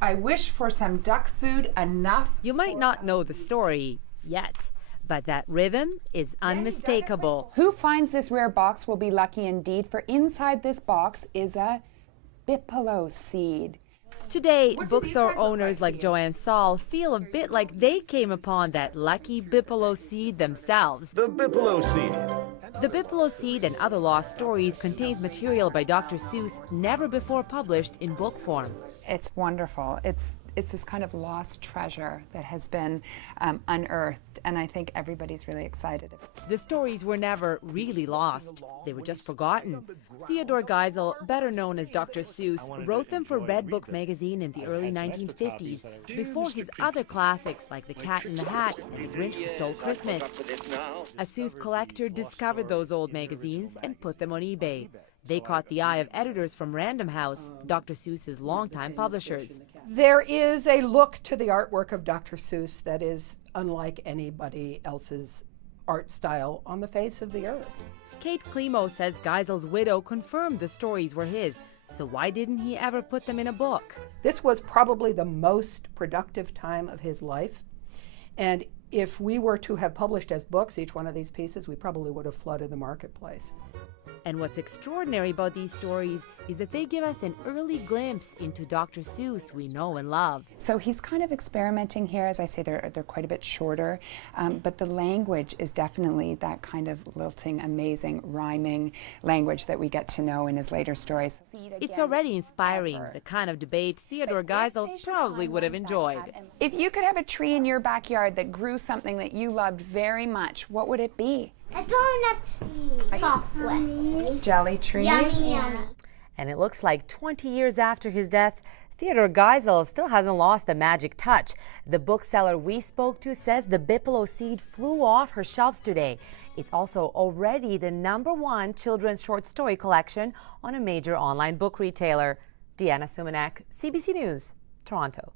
I wish for some duck food enough. You might not know the story yet, but that rhythm is unmistakable. Who finds this rare box will be lucky indeed, for inside this box is a bipalo seed. Today, bookstore owners like Joanne Saul feel a bit like they came upon that lucky bipalo seed themselves. The bipalo seed. The bipalo seed and other lost stories contains material by Dr. Seuss never before published in book form. It's wonderful. It's this kind of lost treasure that has been unearthed, and I think everybody's really excited. The stories were never really lost. They were just forgotten. Theodore Geisel, better known as Dr. Seuss, wrote them for Red Book magazine in the early 1950s, before his other classics like The Cat in the Hat and The Grinch Who Stole Christmas. A Seuss collector discovered those old magazines and put them on eBay. They caught the eye of editors from Random House, Dr. Seuss's longtime publishers. There is a look to the artwork of Dr. Seuss that is unlike anybody else's art style on the face of the earth. Kate Klimo says Geisel's widow confirmed the stories were his, so why didn't he ever put them in a book? This was probably the most productive time of his life, and if we were to have published as books each one of these pieces, we probably would have flooded the marketplace. And what's extraordinary about these stories is that they give us an early glimpse into Dr. Seuss we know and love. So he's kind of experimenting here. As I say, they're quite a bit shorter, but the language is definitely that kind of lilting, amazing, rhyming language that we get to know in his later stories. It's already inspiring, the kind of debate Theodore Geisel probably would have enjoyed. If you could have a tree in your backyard that grew something that you loved very much, what would it be? A donut tree. Chocolate. Jelly tree. Yummy, yummy. And it looks like 20 years after his death, Theodore Geisel still hasn't lost the magic touch. The bookseller we spoke to says the bipalo seed flew off her shelves today. It's also already the #1 children's short story collection on a major online book retailer. Deanna Sumanek, CBC News, Toronto.